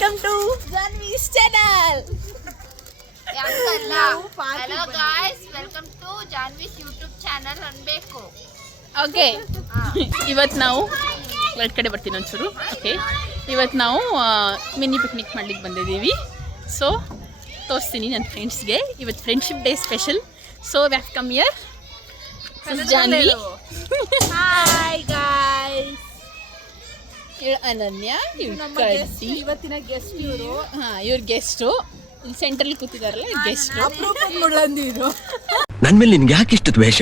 Welcome to Janhvi's channel. Hello guys, welcome to Janhvi's YouTube channel ಅನ್ಬೇಕು. Okay, ಇವತ್ತು ನಾವು ಎರಡು ಕಡೆ ಬರ್ತೀನಿ ಒಂಚೂರು. ಓಕೆ, ಇವತ್ತು ನಾವು ಮಿನಿ ಪಿಕ್ನಿಕ್ ಮಾಡ್ಲಿಕ್ಕೆ ಬಂದಿದ್ದೀವಿ. ಸೊ ತೋರಿಸ್ತೀನಿ ನನ್ನ ಫ್ರೆಂಡ್ಸ್ಗೆ. ಇವತ್ತು friendship day special. So welcome here Janhvi. Hi guys, Ananya ಇವತ್ತಿನ ಗೆಸ್ಟ್ ಇವರು. ಇವ್ರ ಗೆಸ್ಟು ಇಲ್ಲಿ ಸೆಂಟ್ರಲ್ಲಿ ಕೂತಿದಾರಲ್ಲ, ಗೆಸ್ಟ್. ನನ್ನ ಮೇಲೆ ನಿನ್ಗೆ ಯಾಕೆ ಇಷ್ಟ ದ್ವೇಷ?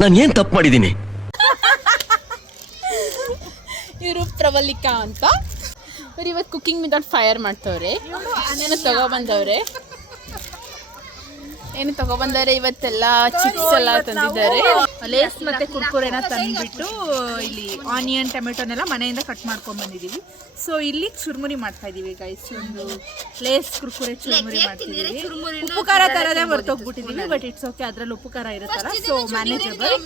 ನಾನು ಏನು ತಪ್ಪು ಮಾಡಿದ್ದೀನಿ? ಇವರು ಪ್ರವಲ್ಲಿಕಾ ಅಂತ. ಇವ್ರು ಇವತ್ತು ಕುಕಿಂಗ್ ವಿತೌಟ್ ಫೈರ್ ಮಾಡ್ತವ್ರೆ. ಏನು ತಗೊಬಂದವ್ರೆ ಇವತ್ತೆಲ್ಲ ಚಿಪ್ಸ್ ಎಲ್ಲ ತಂದಿದ್ದಾರೆ. ಲೇಸ್ ಮತ್ತೆ ಕುರ್ಕುರೆನ ತಂದ್ಬಿಟ್ಟು ಇಲ್ಲಿ ಆನಿಯನ್ ಟೊಮೆಟೊನೆಲ್ಲ ಮನೆಯಿಂದ ಕಟ್ ಮಾಡ್ಕೊಂಡ್ ಬಂದಿದೀವಿ. ಸೊ ಇಲ್ಲಿ ಚುರ್ಮುರಿ ಮಾಡ್ತಾ ಇದೀವಿ ಗೈಸ್. ಒಂದು ಲೇಸ್ ಕುರ್ಕುರೆ ಚುರ್ಮುರಿ ಮಾಡ್ತಿದೀವಿ. ಉಪ್ಪು ಖಾರ ತರದೇ ಹೊರತೋಗ್ಬಿಟ್ಟಿದೀವಿ, ಬಟ್ ಇಟ್ಸ್ ಓಕೆ, ಅದ್ರಲ್ಲಿ ಉಪ್ಪು ಖಾರ ಇರುತ್ತಲ್ಲ, ಸೊ ಮ್ಯಾನೇಜಬಲ್.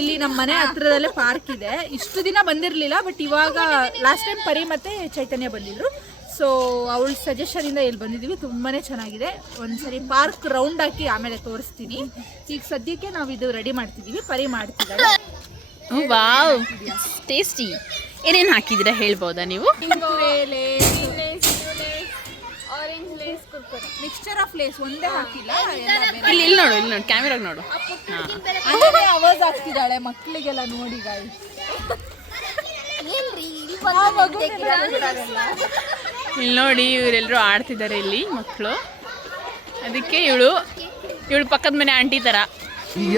ಇಲ್ಲಿ ನಮ್ಮ ಮನೆ ಹತ್ರದಲ್ಲೇ ಪಾರ್ಕ್ ಇದೆ. ಇಷ್ಟು ದಿನ ಬಂದಿರಲಿಲ್ಲ, ಬಟ್ ಇವಾಗ ಲಾಸ್ಟ್ ಟೈಮ್ ಪರಿ ಮತ್ತೆ ಚೈತನ್ಯ ಬಂದಿದ್ರು. ಸೊ ಅವಳ ಸಜೆಷನಿಂದ ಇಲ್ಲಿ ಬಂದಿದ್ದೀವಿ. ತುಂಬಾ ಚೆನ್ನಾಗಿದೆ. ಒಂದ್ಸರಿ ಪಾರ್ಕ್ ರೌಂಡ್ ಹಾಕಿ ಆಮೇಲೆ ತೋರಿಸ್ತೀನಿ. ಈಗ ಸದ್ಯಕ್ಕೆ ನಾವು ಇದು ರೆಡಿ ಮಾಡ್ತಿದ್ದೀವಿ. ಪರಿ ಮಾಡ್ತಿದ್ದಾಳೆ. Wow, tasty. ಏನೇನು ಹಾಕಿದ್ದೀರಾ ಹೇಳ್ಬೋದಾ ನೀವು? ಮಿಕ್ಸ್ಚರ್ ಆಫ್ ಲೇಸ್ ಒಂದೇ ಹಾಕಿಲ್ಲ. ಇಲ್ಲಿ ನೋಡು ಕ್ಯಾಮೆರಾಗ ನೋಡು. ಅವಾಜ್ ಹಾಕ್ತಿದ್ದಾಳೆ ಮಕ್ಕಳಿಗೆಲ್ಲ ನೋಡಿ ಗಾಯ್ಸ್. ಇಲ್ಲಿ ನೋಡಿ, ಇವರೆಲ್ಲರೂ ಆಡ್ತಿದ್ದಾರೆ ಇಲ್ಲಿ ಮಕ್ಕಳು. ಅದಕ್ಕೆ ಇವಳು ಪಕ್ಕದ ಮನೆ ಆಂಟಿ ತರ.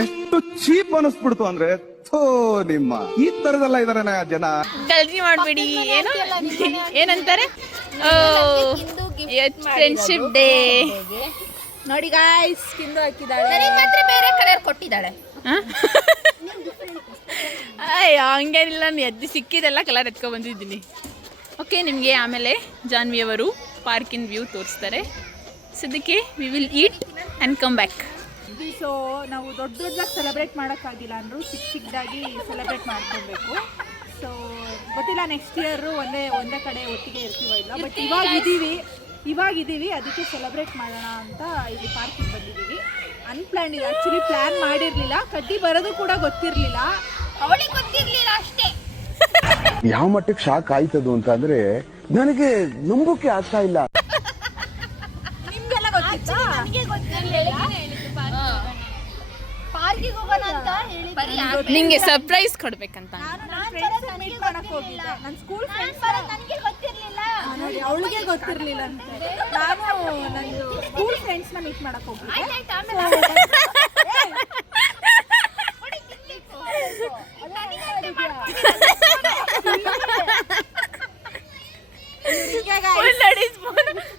ಎಷ್ಟು ಚೀಪ್ ಅನಿಸ್ಬಿಡ್ತು ಅಂದ್ರೆ, ನಿಮ್ಮ ಈ ತರದೆಲ್ಲ ಇದಾರೆ ಜನ. ಗಲ್ತಿ ಮಾಡ್ಬೇಡಿ. ಏನಂತಾರೆ, ಫ್ರೆಂಡ್ಶಿಪ್ ಡೇ ನೋಡಿ ಗಾಯ್ಸ್. ಕಿಂದು ಹಾಕಿದ್ದಾಳೆ, ಬೇರೆ ಕಡೆ ಕೊಟ್ಟಿದ್ದಾಳೆ. ಹಂಗೇನಿಲ್ಲ, ಎದ್ದು ಸಿಕ್ಕಿದೆಲ್ಲ ಕಲರ್ ಎತ್ಕೊಂಡು ಬಂದಿದ್ದೀನಿ. ಓಕೆ, ನಿಮಗೆ ಆಮೇಲೆ ಜಾನ್ವಿಯವರು ಪಾರ್ಕಿನ ವ್ಯೂ ತೋರಿಸ್ತಾರೆ. ಸದ್ಯಕ್ಕೆ we will heat and come back. So ನಾವು ದೊಡ್ಡದಾಗಿ ಸೆಲೆಬ್ರೇಟ್ ಮಾಡೋಕ್ಕಾಗಿಲ್ಲ ಅಂದರೂ ಚಿಕ್ಕದಾಗಿ ಸೆಲೆಬ್ರೇಟ್ ಮಾಡ್ಕೊಬೇಕು. ಸೊ ಗೊತ್ತಿಲ್ಲ, ನೆಕ್ಸ್ಟ್ ಇಯರು ಒಂದೇ ಕಡೆ ಒಟ್ಟಿಗೆ ಇರ್ತೀವೋ ಇಲ್ಲ, ಬಟ್ ಇವಾಗಿದ್ದೀವಿ. ಅದಕ್ಕೆ ಸೆಲೆಬ್ರೇಟ್ ಮಾಡೋಣ ಅಂತ ಇಲ್ಲಿ ಪಾರ್ಕಿಗೆ ಬಂದಿದ್ದೀವಿ. ಅನ್ಪ್ಲಾನ್ ಇದೆ, ಆ್ಯಕ್ಚುಲಿ ಪ್ಲ್ಯಾನ್ ಮಾಡಿರಲಿಲ್ಲ. ಕಡ್ಡಿ ಬರೋದು ಕೂಡ ಗೊತ್ತಿರಲಿಲ್ಲ, ಅವಳಿಗೆ ಗೊತ್ತಿರಲಿಲ್ಲ ಅಷ್ಟೇ. ಯಾವ ಮಟ್ಟಕ್ಕೆ ಶಾಕ್ ಆಯ್ತದು ಅಂತ ಅಂದ್ರೆ ನನಗೆ ನಂಬೋಕೆ ಆಗ್ತಾ ಇಲ್ಲ. ನಿಮ್ಗೆಲ್ಲ ಗೊತ್ತಿತ್ತಾ? ನನಗೆ ಗೊತ್ತಿರಲಿಲ್ಲ. ಪಾರ್ಕಿಗೆ ಹೋಗೋಣ ಅಂತ ಹೇಳಿ ನಿಂಗೆ ಸರ್ಪ್ರೈಸ್ ಕೊಡ್ಬೇಕಂತ. ಮೀಟ್ ಮಾಡಕ್ ಹೋಗಿದ್ದೆ. ನನ್ನ ಸ್ಕೂಲ್ ಫ್ರೆಂಡ್ಸ್ ನನಗೆ ಗೊತ್ತಿರಲಿಲ್ಲ. ಅವಳಿಗೆ ಗೊತ್ತಿರಲಿಲ್ಲ ಅಂತ. ನಾನು ನಂದು ಸ್ಕೂಲ್ ಫ್ರೆಂಡ್ಸ್ನ ಮೀಟ್ ಮಾಡಕ್ ಹೋಗಿದ್ದೆ.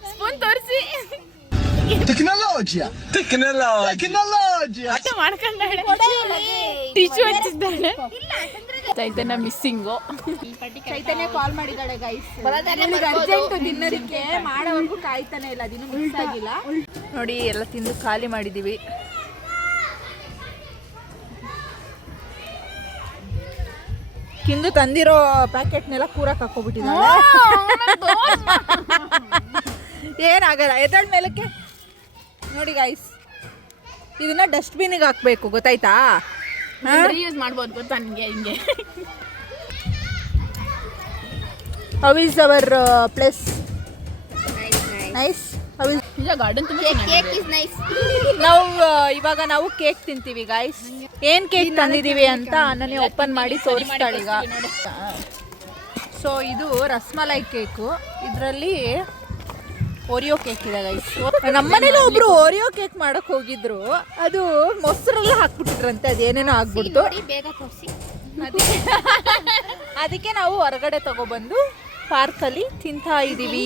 ಸ್ಪೂನ್ ತೋರಿಸಿ ಟೆಕ್ನಾಲಜಿಯಾ ಮಾಡ್ಕೊಂಡಾಳೆ, ಟಿಶ್ಯೂ ಹಚ್ಚಿದ್ದಾಳೆ. ಚೈತನ್ಯ ಮಿಸ್ಸಿಂಗು. ಚೈತನ್ಯ ಕಾಲ್ ಮಾಡಿದ್ದಾಳೆ ಗೈಸ್. ಅರ್ಜೆಂಟ್ ಡಿನ್ನರ್ಗೆ ಮಾಡೋವರೆಗೂ ಕಾಯ್ತಾನೆ ಇಲ್ಲ, ದಿನ ಮಿಸ್ ಆಗಿಲ್ಲ. ನೋಡಿ, ಎಲ್ಲ ತಿಂದು ಖಾಲಿ ಮಾಡಿದೀವಿ. ಕಿಂದು ತಂದಿರೋ ಪ್ಯಾಕೆಟ್ನೆಲ್ಲ ಕೂರಕ್ಕೆ ಹಾಕೋಬಿಟ್ಟಿದ್ದಾಳೆ. ಏನಾಗಲ್ಲ, ಎದಳ ಮೇಲಕ್ಕೆ. ನೋಡಿ ಗೈಸ್, ಇದನ್ನ ಡಸ್ಟ್ಬಿನ್ಗೆ ಹಾಕ್ಬೇಕು, ಗೊತ್ತಾಯ್ತಾ? ಯೂಸ್ ಮಾಡ್ಬೋದು, ಗೊತ್ತಾ ನಿಮಗೆ? ಹಿಂಗೆ how is our place? Nice. ಇಲ್ಲ, ಗಾರ್ಡನ್ ತುಂಬ ಕೇಕ್ ಇಸ್ ನೈಸ್. ಇವಾಗ ನಾವು ಕೇಕ್ ತಿಂತೀವಿ ಗಾಯ್ಸ್. ಏನ್ ಕೇಕ್ ತಂದಿದೀವಿ ಅಂತ ನನಗೆ ಓಪನ್ ಮಾಡಿ ತೋರಿಸ್ತಾಳೆ ಈಗ. ಸೊ ಇದು ರಸ್ಮಲೈ ಕೇಕು. ಇದರಲ್ಲಿ ಓರಿಯೋ ಕೇಕ್ ಇದೆ ಗೈಸ್. ನಮ್ಮನೇಲಿ ಒಬ್ರು ಓರಿಯೋ ಕೇಕ್ ಮಾಡಕ್ ಹೋಗಿದ್ರು, ಅದು ಮೊಸರೆಲ್ಲ ಹಾಕ್ಬಿಟ್ಟಿದ್ರಂತೆ, ಅದೇನೇನೋ ಆಗ್ಬಿಡ್ತು. ಬೇಗ ತೋರಿಸಿ. ಅದಕ್ಕೆ ನಾವು ಹೊರಗಡೆ ತಗೊಬಂದು ಪಾರ್ಕಲ್ಲಿ ತಿಂತಾ ಇದೀವಿ.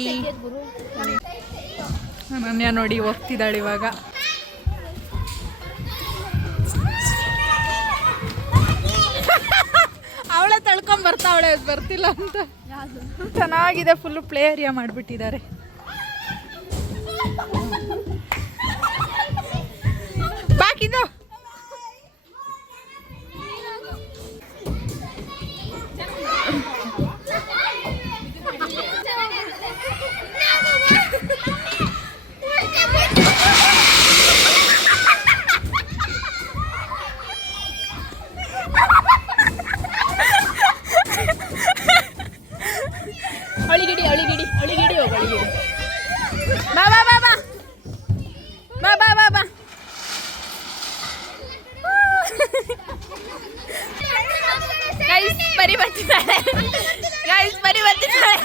ಅನನ್ಯ ನೋಡಿ ಹೋಗ್ತಿದ್ದಾಳೆ ಇವಾಗ. ಅವಳೆ ತಳ್ಕೊಂಡ್ ಬರ್ತಾವಳೆ, ಬರ್ತಿಲ್ಲ ಅಂತ. ಚೆನ್ನಾಗಿದೆ, ಫುಲ್ ಪ್ಲೇ ಏರಿಯಾ ಮಾಡಿಬಿಟ್ಟಿದ್ದಾರೆ. ಬಾಕಿದು ಅಳಿಗಿಡಿ ಅಳಿಗಿಡಿ ಅಳಿಗಿಡಿ ಹೋಗು ಅಳಿಗಿಡಿ. ಬಾ ಬಾ ಬಾ ಬಾ ಬಾ ಬಾ ಬಾ ಬಾ. ಗೈಸ್ ಪರಿ ಬರ್ತಿದ್ದಾಳೆ, ಗೈಸ್ ಪರಿ ಬರ್ತಿದ್ದಾಳೆ.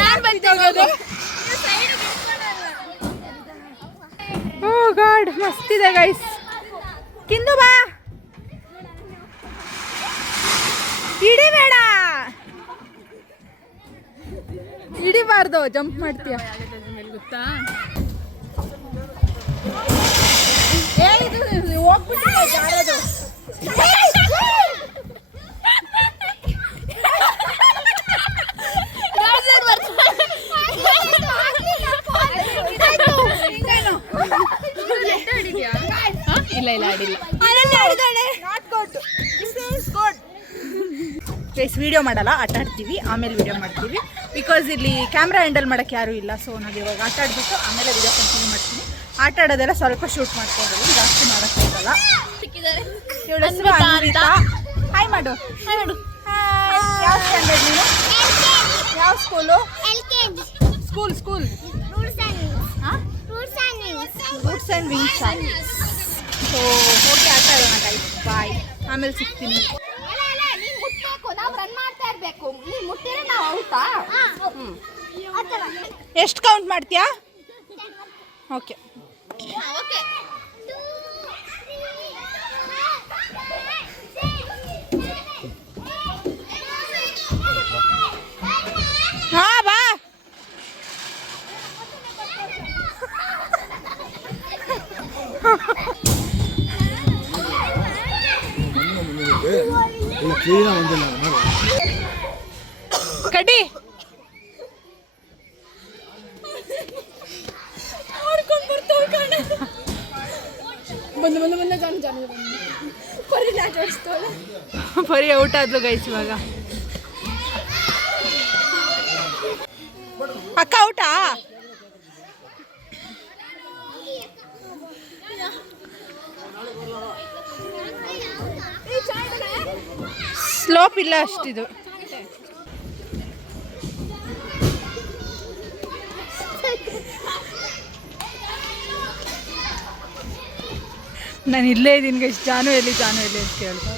ನಾನು ಬಂದಿರೋದು. ಓ ಗಾಡ್ ಮಸ್ತಿದೆ ಗೈಸ್. ಕಿಂದು ಬಾ, ಹಿಡಿಬೇಡ, ಹಿಡಿಬಾರ್ದು, ಜಂಪ್ ಮಾಡ್ತೀಯ. ಗೊತ್ತಾ ಏ ಇದು ಹೋಗ್ಬಿಟ್ಟಿದೆ ಜಾರೋದು. ಇಲ್ಲ ಇಲ್ಲ ಆಡಿಲ್ಲ. ಗೈಸ್ ವಿಡಿಯೋ ಮಾಡಲ್ಲ, ಆಟ ಆಡ್ತೀವಿ, ಆಮೇಲೆ ವಿಡಿಯೋ ಮಾಡ್ತೀವಿ. ಬಿಕಾಸ್ ಇಲ್ಲಿ ಕ್ಯಾಮ್ರಾ ಹ್ಯಾಂಡಲ್ ಮಾಡೋಕ್ಕೆ ಯಾರೂ ಇಲ್ಲ. ಸೊ ನಾವು ಇವಾಗ ಆಟ ಆಡ್ಬಿಟ್ಟು ಆಮೇಲೆ ವಿಡಿಯೋ ಕಂಟಿನ್ಯೂ ಮಾಡ್ತೀನಿ. ಆಟ ಆಡೋದೆಲ್ಲ ಸ್ವಲ್ಪ ಶೂಟ್ ಮಾಡ್ಕೊಂಡಿದ್ದೀವಿ, ಜಾಸ್ತಿ ಮಾಡೋಕ್ಕಾಗಲ್ಲ. ಇವಳ ಹೆಸರು ಅನ್ವಿತಾ. ಹಾಯ್ ಮಾಡು, ಹಾಯ್ ಮಾಡು. ಯಾವ ಸ್ಟ್ಯಾಂಡರ್ಡ್ ನೀನು? ಯಾವ school? School school roots and wings. So ಹೋಗಿ ಆಟ ಆಡೋಣ ಗೈಸ್. ಬಾಯ್, ಆಮೇಲೆ ಸಿಗ್ತೀನಿ. ಎಷ್ಟು ಕೌಂಟ್ ಮಾಡ್ತೀಯಾ? ಓಕೆ. ಹಾ ಬಾ. ಕಡಿ ಬರೀ ಔಟ್ ಆದ್ಲು ಗೈಸ್. ಇವಾಗ ಅಕ್ಕ ಔಟಾ? ಸ್ಲೋಪ್ ಇಲ್ಲ ಅಷ್ಟಿದು. ನಾನು ಇಲ್ಲೇ ಇದ್ದೀನಿ ಗೈಸ್. ಜಾನು ಎಲ್ಲಿ ಅಂತ ಕೇಳ್ತಾ.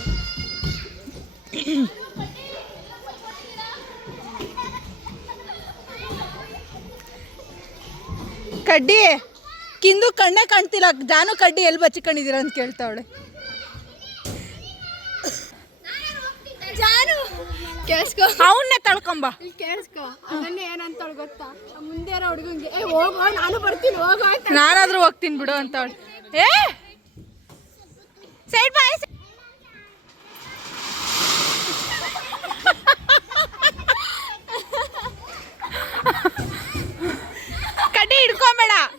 ಕಡ್ಡಿ ಕಿಂದು ಕಣ್ಣೇ ಕಾಣ್ತಿಲ್ಲ. ಜಾನು ಕಡ್ಡಿ ಎಲ್ಲಿ ಬಚ್ಚಿಕೊಂಡಿದ್ದೀರ ಅಂತ ಕೇಳ್ತಾವಳೆ. ಅವನ್ನೇ ತಳ್ಕೊಂಬ. ಕೇಳಿಸ್ಕೊ, ಅದನ್ನೇ ಏನಂತ ಗೊತ್ತಾ? ಮುಂದೆ ಹುಡುಗಂಗೆ ಹೋಗೋ, ನಾನು ಬರ್ತೀನಿ ಹೋಗೋ ಅಂತ. ನಾನಾದ್ರೂ ಹೋಗ್ತೀನಿ ಬಿಡು ಅಂತವಳು. ಏ ಸೈಡ್ ಬಾಯ್.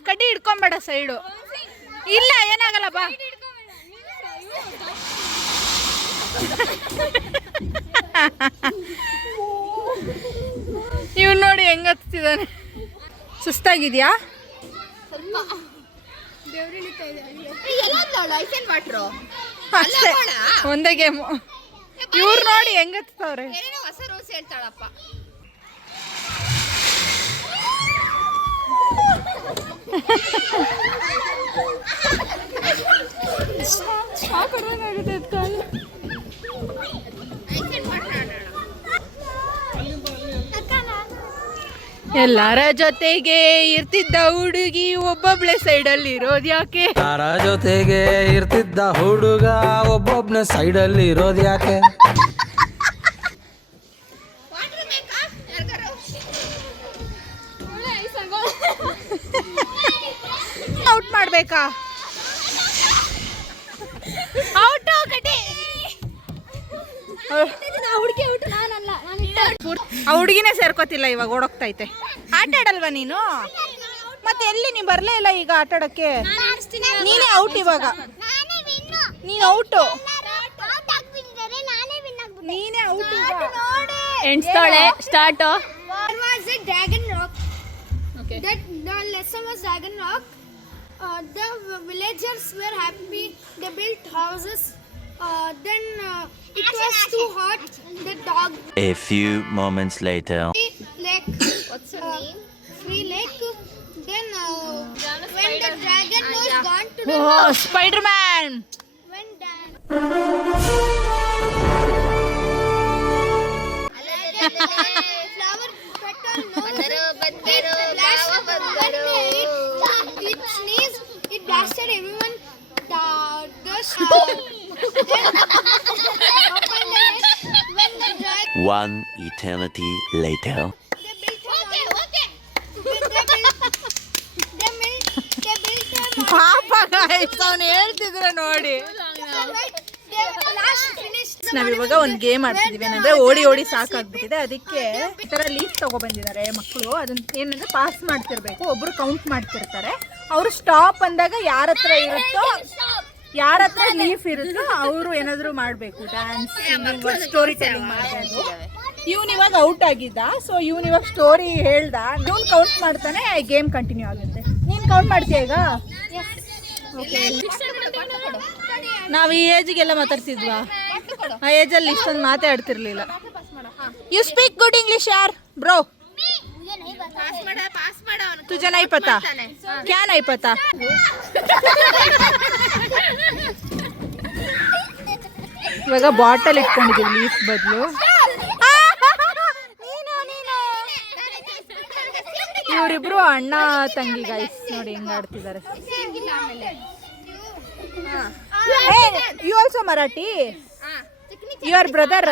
ಕಡ್ಡಿ ಹಿಡ್ಕೊಂಬೇಡ ಸೈಡು. ಇಲ್ಲ ಏನಾಗಲ್ಲ ಬಾ. ಇವ್ ನೋಡಿ ಹೆಂಗ್ ಹತ್ತಿದ್ದಾನೆ. ಸುಸ್ತಾಗಿದ್ಯಾ? ಅಷ್ಟೇ, ಒಂದೇ ಗೇಮು. ಇವ್ರು ನೋಡಿ ಹೆಂಗ್ ಹತ್ತವ್ರೆ. ಹೊಸ ರೂಲ್ಸ್ ಹೇಳ್ತಾಳಪ್ಪ. ಎಲ್ಲರ ಜೊತೆಗೆ ಇರ್ತಿದ್ದ ಹುಡುಗಿ ಒಬ್ಬೊಬ್ಳೆ ಸೈಡಲ್ಲಿ ಇರೋದು ಯಾಕೆ? ಯಾರ ಜೊತೆಗೆ ಇರ್ತಿದ್ದ ಹುಡುಗ ಒಬ್ಬೊಬ್ನೇ ಸೈಡಲ್ಲಿ ಇರೋದು ಯಾಕೆ? ಔಟ್ ಮಾಡ್ಬೇಕಾ? ಔಟು ಕಟ್ಟಿ. ಆ ಹುಡುಗಿನೇ ಸೇರ್ಕೋತಿಲ್ಲ ಇವಾಗ, ಓಡೋಗ್ತೈತೆ. ಆಟ ಆಡಲ್ವಾ ನೀನು? ಮತ್ತೆ ಎಲ್ಲಿ ನೀ ಬರ್ಲೇ ಇಲ್ಲ ಈಗ ಆಟ ಆಡಕ್ಕೆ. ನೀನೇ ಔಟ್ ಇವಾಗ. ನೀನು ಔಟು, ನೀನೇ ಔಟ್. ಎಣ್ಸ್ತಾಳೆ. Start. There was a dragon rock. Okay. That the lesson was dragon rock. The villagers were happy. They built houses Then it was too hot. The dog A few moments later. lake. What's her name? Free lake. Then when the dragon was gone to the spider man. when Dan flower petal it sneezed, it blasted everyone. When the dragon One eternity later. they built a ಪಾಪ guys ಅವ್ನು ಹೇಳ್ತಿದ್ರೆ ನೋಡಿ. ನಾವಿವಾಗ ಒಂದು game ಆಡ್ತಿದೀವಿ, ಏನಂದ್ರೆ ಓಡಿ ಓಡಿ ಸಾಕಾಗ್ಬಿಟ್ಟಿದೆ. ಅದಕ್ಕೆ ಈ ತರ ಲೀಫ್ ತಗೊಬಂದಿದ್ದಾರೆ ಮಕ್ಕಳು. ಅದನ್ನ ಏನಂದ್ರೆ ಪಾಸ್ ಮಾಡ್ತಿರ್ಬೇಕು, ಒಬ್ರು ಕೌಂಟ್ ಮಾಡ್ತಿರ್ತಾರೆ. ಅವರು ಸ್ಟಾಪ್ ಅಂದಾಗ ಯಾರ ಹತ್ರ ಇರುತ್ತೋ, ಯಾರ ಹತ್ರ ಲೀಫ್ ಇರುತ್ತೋ ಅವರು ಏನಾದ್ರು ಮಾಡ್ಬೇಕು, ಡ್ಯಾನ್ಸ್, ಸಿಂಗಿಂಗ್, ಸ್ಟೋರಿ ಟೆಲ್ಲಿಂಗ್ ಮಾಡಬೇಕು. ಇವ್ನು ಇವಾಗ ಔಟ್ ಆಗಿದ್ದ, ಸೊ ಇವ್ನು ಇವಾಗ ಸ್ಟೋರಿ ಹೇಳ್ದ, ಇವ್ನು ಕೌಂಟ್ ಮಾಡ್ತಾನೆ, ಗೇಮ್ ಕಂಟಿನ್ಯೂ ಆಗುತ್ತೆ. ನೀನ್ ಕೌಂಟ್ ಮಾಡ್ತೀಯ ಈಗ? ನಾವು ಈ ಏಜ್ಗೆಲ್ಲ ಮಾತಾಡ್ತಿದ್ವಾ? ಆ ಏಜಲ್ಲಿ ಇಷ್ಟೊಂದು ಮಾತಾಡ್ತಿರ್ಲಿಲ್ಲ. ಯು ಸ್ಪೀಕ್ ಗುಡ್ ಇಂಗ್ಲಿಷ್ ಯಾರ್ ಬ್ರೋ? तुझे नहीं पता? क्या नहीं पता? ಇವಾಗ ಬಾಟಲ್ ಇಟ್ಕೊಂಡಿದ್ದೀವಿ ಲೀಫ್ ಬದಲು. ಇವರಿಬ್ರು ಅಣ್ಣ ತಂಗಿ ಗೈಸ್, ನೋಡಿ ಹೆಂಗ್ ಆಡ್ತಿದ್ದಾರೆ. You also Marathi? Your brother?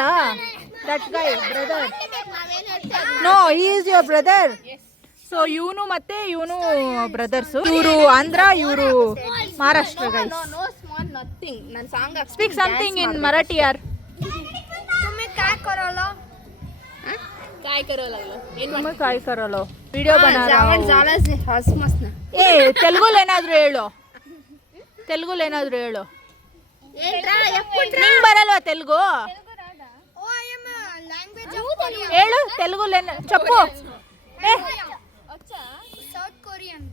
That guy brother? No, he is your brother. So ಇವನು ಮತ್ತೆ ಇವನು ಬ್ರದರ್ಸ್. ಇವರು ಆಂಧ್ರ, ಇವರು Maharashtra guys. Speak something in Marathi ಯಾರ್? काय करलो वीडियो बना रहा हूं. ए तेलुगुल ಏನಾದರೂ ಹೇಳು, ತೆಲುಗುಲ್ ಏನಾದರೂ ಹೇಳು. ನಿಂಗೆ ಬರಲ್ವಾ ತೆಲುಗು? ಹೇಳು ತೆಲುಗುಲ್ ಚಪ್ಪು. ए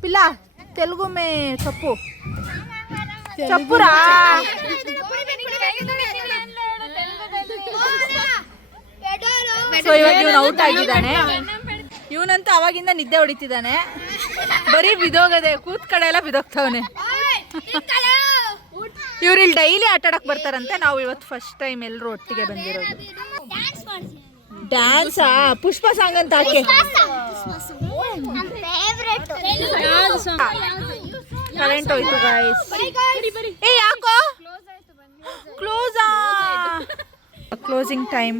पिला तेलुगु में चप्पू चप्पूरा. ಸೊ ಇವಾಗ ಇವನು ಔಟ್ ಆಗಿದ್ದಾನೆ. ಇವನಂತೂ ಅವಾಗಿಂದ ನಿದ್ದೆ ಹೊಡಿತಿದ್ದಾನೆ, ಬರೀ ಬಿದೋಗದೆ, ಕೂತ್ ಕಡೆ ಎಲ್ಲ ಬಿದೋಗ್ತವನೆ. ಇವ್ರು ಇಲ್ಲಿ ಡೈಲಿ ಆಟ ಆಡಕ್ ಬರ್ತಾರಂತೆ. ನಾವು ಇವತ್ತು ಫಸ್ಟ್ ಟೈಮ್ ಎಲ್ಲರೂ ಒಟ್ಟಿಗೆ ಬಂದಿರೋದು. ಡ್ಯಾನ್ಸಾ? ಪುಷ್ಪ ಸಾಂಗ್ ಅಂತ ಹಾಕಿ. ಕರೆಂಟ್ ಹೋಯ್ತು ಗಾಯ್ಸ್. ಏ ಯಾಕೋ ಕ್ಲೋಸಾ? Closing time.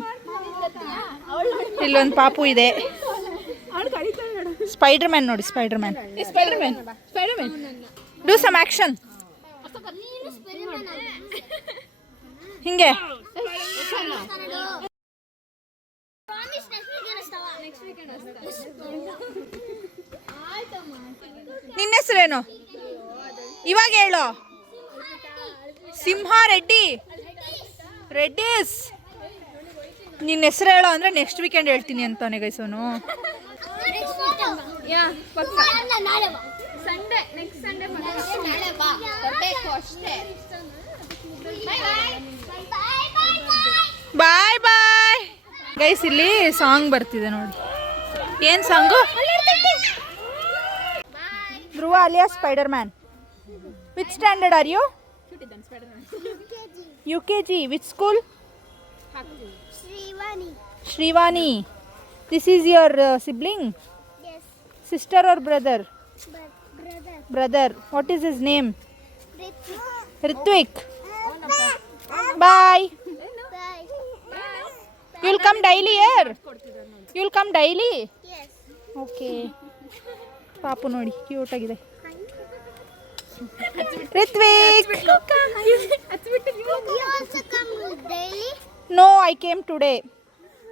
ಇಲ್ಲೊಂದು ಪಾಪು ಇದೆ. ಸ್ಪೈಡರ್ ಮ್ಯಾನ್ ನೋಡಿ, Spider-Man. Do some action. ಹಿಂಗೆ ನಿನ್ನ ಹೆಸರೇನು ಇವಾಗ ಹೇಳು? ಸಿಂಹ ರೆಡ್ಡಿ ರೆಡ್ಡೀಸ್. ನಿನ್ನ ಹೆಸರು ಹೇಳೋ ಅಂದರೆ ನೆಕ್ಸ್ಟ್ ವೀಕೆಂಡ್ ಹೇಳ್ತೀನಿ ಅಂತಾನೆ ಗೈಸೋನು. ಬಾಯ್ ಬಾಯ್ ಗೈಸ್. ಇಲ್ಲಿ ಸಾಂಗ್ ಬರ್ತಿದೆ ನೋಡಿ. ಏನು song? Dhruva alias Spider-Man. Which standard are you? UKG. Which school? Shrivani. This is your sibling? Yes. Sister or brother? Brother. Brother. What is his name? Ritvik. Ritvik. Bye. Bye. You'll come daily here? You'll come daily? Yes. Okay. ಪಾಪು ನೋಡಿ cute ಆಗಿದೆ. Ritvik. You also come daily? No, I came today.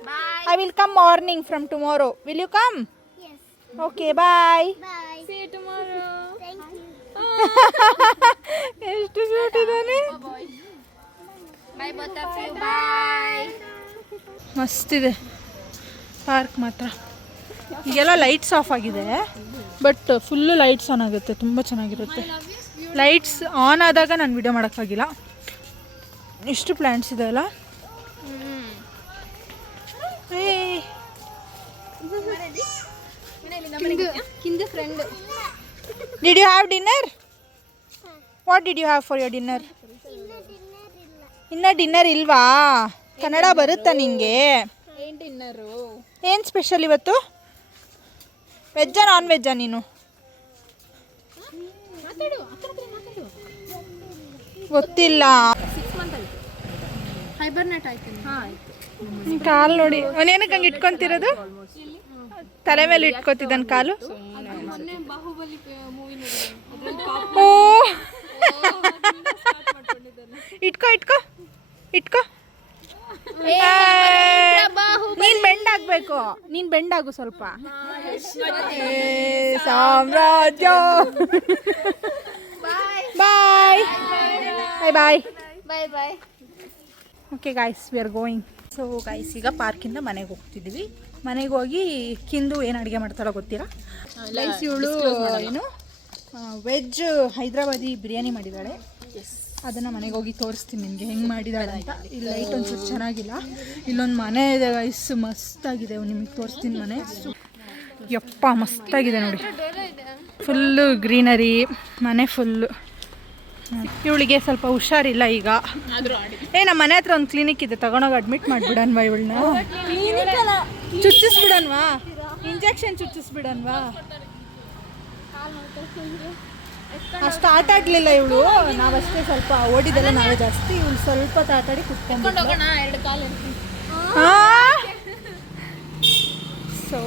Bye. I will come morning from tomorrow. Will you come? Yes. Okay, bye. Bye. See you tomorrow. Thank you. ಎಷ್ಟು cute ಇದ್ದಾನೆ. Bye both of you. Bye. ಮಸ್ತಿದೆ park ಮಾತ್ರ. ಈಗೆಲ್ಲ lights off ಆಗಿದೆ, but full lights on ಆಗುತ್ತೆ, ತುಂಬ ಚೆನ್ನಾಗಿರುತ್ತೆ. Lights on ಆದಾಗ ನಾನು ವಿಡಿಯೋ ಮಾಡೋಕ್ಕಾಗಿಲ್ಲ. ಇಷ್ಟು ಪ್ಲ್ಯಾಂಟ್ಸ್ ಇದೆ ಅಲ್ಲ. ಕಿಂದು friend. Did you have dinner? What did you have for your dinner? ಇನ್ನ ಡಿನ್ನರ್ ಇಲ್ವಾ? ಕನ್ನಡ ಬರುತ್ತಾ ನಿಂಗೆ? ಏನ್ ಡಿನ್ನರು? ಏನು ಸ್ಪೆಷಲ್ ಇವತ್ತು? ವೆಜ್ಜಾ ನಾನ್ ವೆಜ್ಜಾ ನೀನು? ಗೊತ್ತಿಲ್ಲ. ಹೈಬರ್ನೇಟ್ ಆಯ್ತು. ಕಾಲು ನೋಡಿ ಅವನೇನಕ್ಕೆ ಹಂಗೆ ಇಟ್ಕೊಂತಿರೋದು? ತಲೆ ಮೇಲೆ ಇಟ್ಕೋತಿದ್ದಾನೆ ಕಾಲು. ಓ ಇಟ್ಕೋ ಇಟ್ಕೋ ಇಟ್ಕೋ. ನೀನ್ ಬೆಂಡ್ ಆಗ್ಬೇಕು. ನೀನ್ ಬೆಂಡ್ ಆಗು ಸ್ವಲ್ಪ. ಸಾಮ್ರಾಜ್ಯ. Bye bye bye bye bye. Okay guys, we are going. So guys, ಈಗ ಪಾರ್ಕಿಂದ ಮನೆಗೆ ಹೋಗ್ತಿದ್ದೀವಿ. ಮನೆಗೆ ಹೋಗಿ ಕಿಂದು ಏನು ಅಡುಗೆ ಮಾಡ್ತಾಳೋ ಗೊತ್ತಿಲ್ಲ. ಗೈಸ್, ಇವಳು ಏನು ವೆಜ್ ಹೈದ್ರಾಬಾದಿ ಬಿರಿಯಾನಿ ಮಾಡಿದ್ದಾಳೆ. ಅದನ್ನು ಮನೆಗೆ ಹೋಗಿ ತೋರಿಸ್ತೀನಿ ನಿಮಗೆ ಹೆಂಗೆ ಮಾಡಿದ್ದಾಳೆ ಅಂತ. ಇಲ್ಲಿ ಲೈಟ್ ಒಂಚೂರು ಚೆನ್ನಾಗಿಲ್ಲ. ಇಲ್ಲೊಂದು ಮನೆ ಇದೆ ಗೈಸ್, ಮಸ್ತಾಗಿದೆ. ನಿಮಗೆ ತೋರಿಸ್ತೀನಿ ಮನೆ. ಯಪ್ಪ ಮಸ್ತಾಗಿದೆ ನೋಡಿ, ಫುಲ್ಲು ಗ್ರೀನರಿ ಮನೆ ಫುಲ್ಲು. ಇವಳಿಗೆ ಸ್ವಲ್ಪ ಹುಷಾರಿಲ್ಲ ಈಗ. ನಮ್ಮ ಮನೆ ಹತ್ರ ಒಂದು ಕ್ಲಿನಿಕ್ ಇದೆ, ತಗೊಂಡೋಗಿ ಅಡ್ಮಿಟ್ ಮಾಡಿಬಿಡನ್ವಾ ಇವಳನ್ನ? ಚುಚ್ಚಿಸ್ಬಿಡನ್ವಾ? ಇಂಜೆಕ್ಷನ್ ಚುಚ್ಚಿಸ್ಬಿಡನ್ವಾ? ಅಷ್ಟು ಆಟ ಆಡಲಿಲ್ಲ ಇವಳು. ನಾವಷ್ಟೇ ಸ್ವಲ್ಪ ಓಡಿದೆಲ್ಲ ನಾವೇ ಜಾಸ್ತಿ. ಇವಳು ಸ್ವಲ್ಪ ಆಟಾಡಿ ಕುತ್ಕೊಂಡು. ಸೊ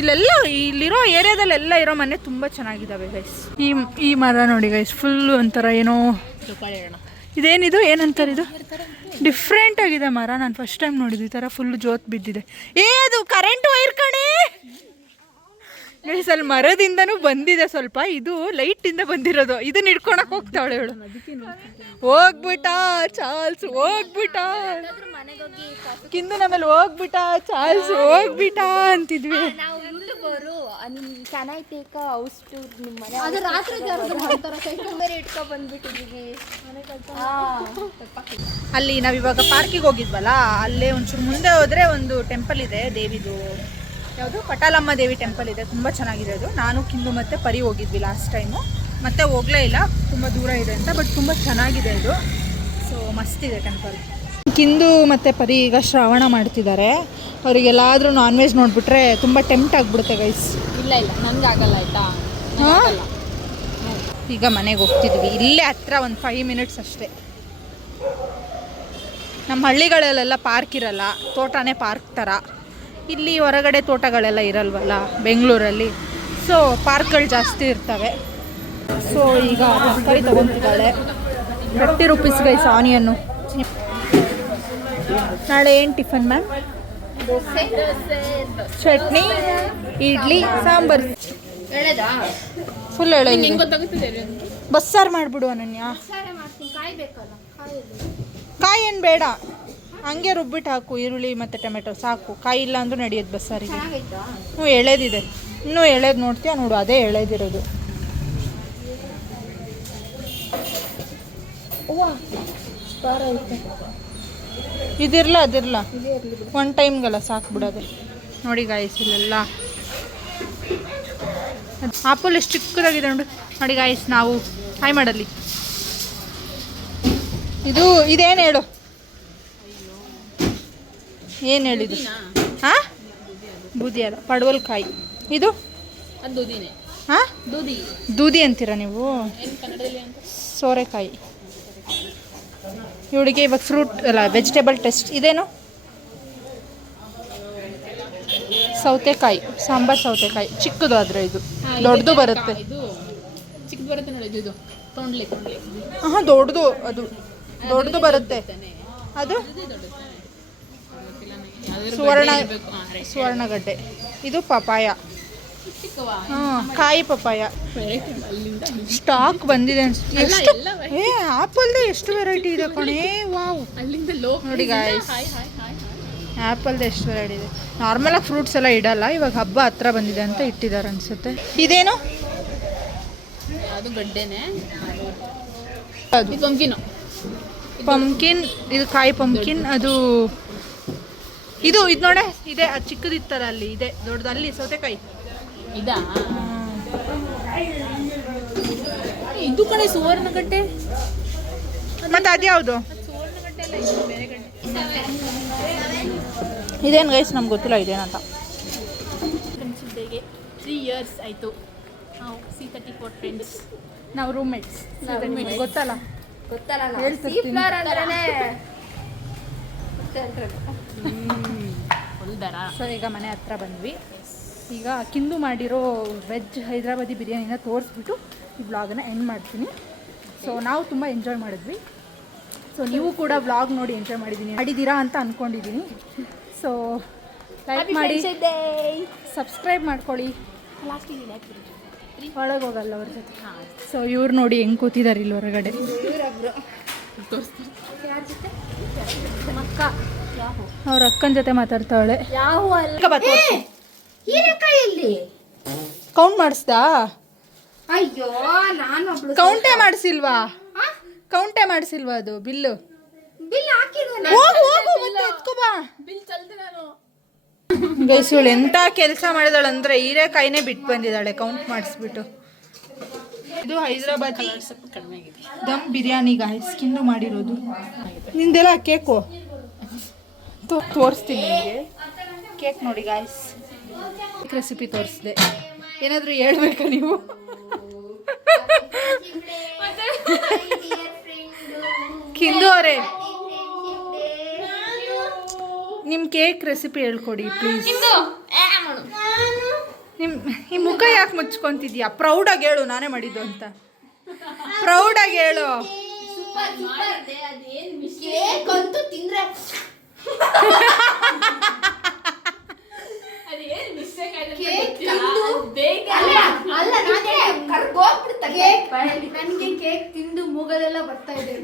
ಇಲ್ಲೆಲ್ಲ ಇಲ್ಲಿರೋ ಏರಿಯಾದಲ್ಲೆಲ್ಲ ಇರೋ ಮನೆ ತುಂಬ ಚೆನ್ನಾಗಿದ್ದಾವೆ ಗೈಸ್. ಈ ಮರ ನೋಡಿ ಗೈಸ್, ಫುಲ್ಲು ಒಂಥರ ಏನೋ ಇದೇನಿದು, ಏನಂತಾರೆ ಇದು? ಡಿಫ್ರೆಂಟ್ ಆಗಿದೆ ಮರ. ನಾನು ಫಸ್ಟ್ ಟೈಮ್ ನೋಡಿದ್ದು ಈ ಥರ ಫುಲ್ ಜೋತ್ ಬಿದ್ದಿದೆ. ಅದು ಕರೆಂಟ್ ವೈರ್ ಕಣೆ ಗೈಸ್. ಅಲ್ಲಿ ಮರದಿಂದನೂ ಬಂದಿದೆ ಸ್ವಲ್ಪ, ಇದು ಲೈಟಿಂದ ಬಂದಿರೋದು. ಇದನ್ನ ಹಿಡ್ಕೊಳಕ್ ಹೋಗ್ತಾವಳೆ ಇವಳು. ಹೋಗ್ಬಿಟ್ಟ ಚಾರ್ಲ್ಸ್, ಹೋಗ್ಬಿಟ್ಟ ಕಿಂದು ನಮ್ಮಲ್ಲಿ ಹೋಗ್ಬಿಟ್ಟ ಚಾರ್ಲ್ಸ್, ಹೋಗ್ಬಿಟ್ಟ ಅಂತಿದ್ವಿ. ಅಲ್ಲಿ ನಾವಿವಾಗ ಪಾರ್ಕಿಗೆ ಹೋಗಿದ್ವಲ್ಲ, ಅಲ್ಲೇ ಒಂಚೂರು ಮುಂದೆ ಹೋದ್ರೆ ಒಂದು ಟೆಂಪಲ್ ಇದೆ ದೇವಿದು. ಯಾವುದು? ಪಟಾಲಮ್ಮ ದೇವಿ ಟೆಂಪಲ್ ಇದೆ, ತುಂಬ ಚೆನ್ನಾಗಿದೆ ಅದು. ನಾನು ಕಿಂದು ಮತ್ತು ಪರಿ ಹೋಗಿದ್ವಿ ಲಾಸ್ಟ್ ಟೈಮು, ಮತ್ತೆ ಹೋಗಲೇ ಇಲ್ಲ, ತುಂಬ ದೂರ ಇದೆ ಅಂತ. ಬಟ್ ತುಂಬ ಚೆನ್ನಾಗಿದೆ ಇದು. So ಮಸ್ತಿದೆ temple. ಕಿಂದು ಮತ್ತು ಪರಿ ಈಗ ಶ್ರಾವಣ ಮಾಡ್ತಿದ್ದಾರೆ. ಅವರಿಗೆಲ್ಲಾದರೂ ನಾನ್ ವೆಜ್ ನೋಡಿಬಿಟ್ರೆ ತುಂಬ ಟೆಂಪ್ಟ್ ಆಗಿಬಿಡುತ್ತೆ ಗೈಸ್. ಇಲ್ಲ ನನಗೆ ಆಗಲ್ಲ ಆಯಿತಾ. ಹಾಂ, ಈಗ ಮನೆಗೆ ಹೋಗ್ತಿದ್ವಿ. ಇಲ್ಲೇ ಹತ್ರ ಒಂದು 5 ಮಿನಿಟ್ಸ್ ಅಷ್ಟೇ. ನಮ್ಮ ಹಳ್ಳಿಗಳಲ್ಲೆಲ್ಲ ಪಾರ್ಕ್ ಇರಲ್ಲ, ತೋಟನೇ ಪಾರ್ಕ್ ಥರ. ಇಲ್ಲಿ ಹೊರಗಡೆ ತೋಟಗಳೆಲ್ಲ ಇರಲ್ವಲ್ಲ ಬೆಂಗಳೂರಲ್ಲಿ. ಸೊ ಪಾರ್ಕ್ಗಳು ಜಾಸ್ತಿ ಇರ್ತವೆ. ಸೊ ಈಗ ತರಕಾರಿ ತೊಗೊತಿದ್ದಾಳೆ. 30 ರೂಪೀಸ್ ಗೈಸ್ ಆನಿಯನ್ನು. ನಾಳೆ ಏನು tiffin ma'am? Chutney, idli, sambar. Full ಎಳೆ ಬಸ್ಸಾರು ಮಾಡಿಬಿಡು ಅನನ್ಯ. ಕಾಯಿ ಏನು ಬೇಡ, ಹಂಗೆ ರುಬ್ಬಿಟ್ಟು ಹಾಕು. ಈರುಳ್ಳಿ ಮತ್ತು ಟೊಮೆಟೊ ಸಾಕು. ಕಾಯಿ ಇಲ್ಲ ಅಂದ್ರೂ ನಡೆಯೋದು ಬಸ್ಸಾರಿಗೆ. ಹ್ಞೂ ಎಳೆದಿದೆ, ಇನ್ನೂ ಎಳೆದು ನೋಡ್ತೀಯ ನೋಡು, ಅದೇ ಎಳೆದಿರೋದು. ಇದಿರಲ್ಲ ಅದಿರಲ್ಲ, ಒನ್ ಟೈಮ್ಗಲ್ಲ ಸಾಕು ಬಿಡೋದೆ. ನೋಡಿ ಗಾಯ್ಸ್, ಇಲ್ಲೆಲ್ಲ ಆಪಲ್ ಎಷ್ಟು ಚಿಕ್ಕದಾಗಿದೆ ನೋಡಿ ಗಾಯ್ಸ್. ನಾವು ಹಾಯ್ ಮಾಡಲಿ. ಇದೇನು ಹೇಳು, ಏನು ಹೇಳಿದ್ದು? ಹಾಂ, ಬೂದಿ ಅಲ್ಲ, ಪಡವಲ್ಕಾಯಿ ಇದು. ಹಾಂ, ದೂದಿ ಅಂತೀರಾ ನೀವು? ಸೋರೆಕಾಯಿ. ಇವಳಿಗೆ ಇವಾಗ ಫ್ರೂಟ್ ಅಲ್ಲ ವೆಜಿಟೇಬಲ್ ಟೆಸ್ಟ್. ಇದೇನು? ಸೌತೆಕಾಯಿ, ಸಾಂಬಾರು ಸೌತೆಕಾಯಿ. ಚಿಕ್ಕದು ಆದರೆ ಇದು ದೊಡ್ಡದು ಬರುತ್ತೆ. ಹಾಂ, ದೊಡ್ಡದು, ಅದು ದೊಡ್ಡದು ಬರುತ್ತೆ. ಅದು ಸುವರ್ಣಗಡ್ಡೆ. ಇದು ಪಪಾಯ. ಹಾಂ, ಕಾಯಿ ಪಪಾಯ. ಸ್ಟಾಕ್ ಬಂದಿದೆ ಅನ್ಸುತ್ತೆ. ಆ್ಯಪಲ್ದೇ ಎಷ್ಟು ವೆರೈಟಿ ಇದೆ ಕಣೇ. ವಾವ್, ನೋಡಿ ಗಾಯ್ಸ್, ಆ್ಯಪಲ್ದೇ ಎಷ್ಟು ವೆರೈಟಿ ಇದೆ. ನಾರ್ಮಲಾಗಿ ಫ್ರೂಟ್ಸ್ ಎಲ್ಲ ಇಡಲ್ಲ, ಇವಾಗ ಹಬ್ಬ ಹತ್ರ ಬಂದಿದೆ ಅಂತ ಇಟ್ಟಿದ್ದಾರೆ ಅನ್ಸುತ್ತೆ. ಇದೇನು? ಅದು ಗಡ್ಡೆನೇ, ಅದು ಪಂಪ್ಕಿನು. ಪಂಪ್ಕಿನ್, ಇದು ಕಾಯಿ ಪಂಪ್ಕಿನ್. ಅದು ಇದು ನೋಡೆ ಇದೆ, ಅದು ಚಿಕ್ಕದಿತ್ತಲ್ಲ ಅಲ್ಲಿ ಇದೆ, ದೊಡ್ಡದು ಅಲ್ಲಿ ಸೌತೆಕಾಯಿ. ಇದಾ ಇದು ಕಡೆ ಸುವರ್ಣಗಡ್ಡೆ. ಮತ್ತೆ ಅದ್ಯಾವುದು ಇದೇನು ಗೈಸ್ ನಮ್ಗೆ ಗೊತ್ತಿಲ್ಲ ಇದೇನಂತ. ಫ್ರೆಂಡ್ಶಿಪ್ ಡೇಗೆ 3 years ಆಯಿತು. ನಾವು C34 ಫ್ರೆಂಡ್ಸ್, ನಾವು ರೂಮ್ಮೇಟ್ಸ್. ಗೊತ್ತಲ್ಲ ಹೊಲ್ದಾರ. ಸೊ ಈಗ ಮನೆ ಹತ್ರ ಬಂದ್ವಿ. ಈಗ ಕಿಂದು ಮಾಡಿರೋ ವೆಜ್ ಹೈದ್ರಾಬಾದಿ ಬಿರಿಯಾನಿನ ತೋರಿಸ್ಬಿಟ್ಟು ಈ ವ್ಲಾಗನ್ನ ಎಂಡ್ ಮಾಡ್ತೀನಿ. ಸೊ ನಾವು ತುಂಬ ಎಂಜಾಯ್ ಮಾಡಿದ್ವಿ. ಸೊ ನೀವು ಕೂಡ ವ್ಲಾಗ್ ನೋಡಿ ಎಂಜಾಯ್ ಮಾಡಿದ್ದೀರಾ ಅಂತ ಅಂದ್ಕೊಂಡಿದ್ದೀನಿ. ಸೊ ಲೈಕ್ ಮಾಡಿ, ಸಬ್ಸ್ಕ್ರೈಬ್ ಮಾಡ್ಕೊಳ್ಳಿ. ಒಳಗೆ ಹೋಗಲ್ಲ ಅವ್ರ ಜೊತೆ. ಸೊ ಇವ್ರು ನೋಡಿ ಹೆಂಗೆ ಕೂತಿದ್ದಾರೆ ಇಲ್ಲಿ ಹೊರಗಡೆ. ಅವ್ರ ಅಕ್ಕನ ಜೊತೆ ಮಾತಾಡ್ತಾವಳೆ. ಕೌಂಟ್ ಮಾಡಿಸ್ದಾ? ಅಯ್ಯೋ ನಾನು ಕೌಂಟೇ ಮಾಡಿಸಿಲ್ವಾ? ಕೌಂಟೇ ಮಾಡಿಸಿಲ್ವಾ ಅದು ಬಿಲ್ಲು? ಬಿಲ್ ಹಾಕಿದ್ದಾನೆ. ಗೈಸ್ ಇವಳು ಎಂತ ಕೆಲಸ ಮಾಡಿದಾಳೆ ಅಂದ್ರೆ ಹೀರೆಕಾಯಿನೇ ಬಿಟ್ಟು ಬಂದಿದ್ದಾಳೆ ಕೌಂಟ್ ಮಾಡಿಸ್ಬಿಟ್ಟು. ಇದು ಹೈದ್ರಾಬಾದಿ ಕಡಿಮೆ ಆಗಿದೆ. ದಮ್ ಬಿರಿಯಾನಿ ಗಾಯ್ಸ್, ಕಿಂದು ಮಾಡಿರೋದು. ನಿಂದೆಲ್ಲ ಕೇಕು ತೋರಿಸ್ತೀನಿ ನಿಮಗೆ. ಕೇಕ್ ನೋಡಿ ಗಾಯ್ಸ್, ರೆಸಿಪಿ ತೋರಿಸಿದೆ. ಏನಾದರೂ ಹೇಳ್ಬೇಕಾ ನೀವು? ಕಿಂದು ಅವರೇ ನಿಮ್ಮ ಕೇಕ್ ರೆಸಿಪಿ ಹೇಳ್ಕೊಡಿ ಪ್ಲೀಸ್. ನಿಮ್ಮ ಈ ಮುಖ ಯಾಕೆ ಮುಚ್ಕೊಂತಿದ್ಯಾ? ಪ್ರೌಡಾಗಿ ಹೇಳು ನಾನೇ ಮಾಡಿದ್ದು ಅಂತ. ಪ್ರೌಡಾಗಿ ಹೇಳು. ಕೇಕ್ ಅಂತೂ ತಿಂದ್ರೆ ನನಗೆ ಕೇಕ್ ತಿಂದು ಮೂಗಲೆಲ್ಲ ಬರ್ತಾ ಇದೆ.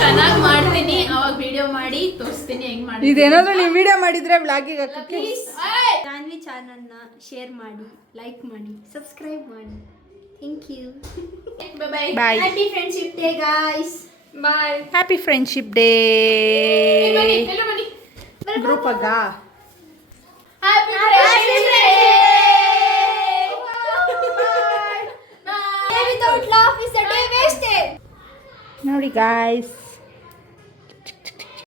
ಚೆನ್ನಾಗಿ ಮಾಡ್ತೀನಿ, ಅವಾಗ ವಿಡಿಯೋ ಮಾಡಿ ತೋರಿಸ್ತೀನಿ ಹೆಂಗ್ ಮಾಡಿ. ಇದೇನಾದ್ರೂ ನೀವು ವಿಡಿಯೋ ಮಾಡಿದ್ರೆ ಬ್ಲಾಗಿಗೆ ಹಾಕಕ್ಕೆ. ಜಾನ್ವಿ ಚಾನಲ್ನ ಶೇರ್ ಮಾಡಿ, ಲೈಕ್ ಮಾಡಿ, ಸಬ್ಸ್ಕ್ರೈಬ್ ಮಾಡಿ. Thank you. Bye. Bye. Happy friendship day guys. Bye. Happy friendship day. Group ಆಗ happy friendship day. Day without love is a day wasted. ನೋಡಿ ಗಾಯ್ಸ್,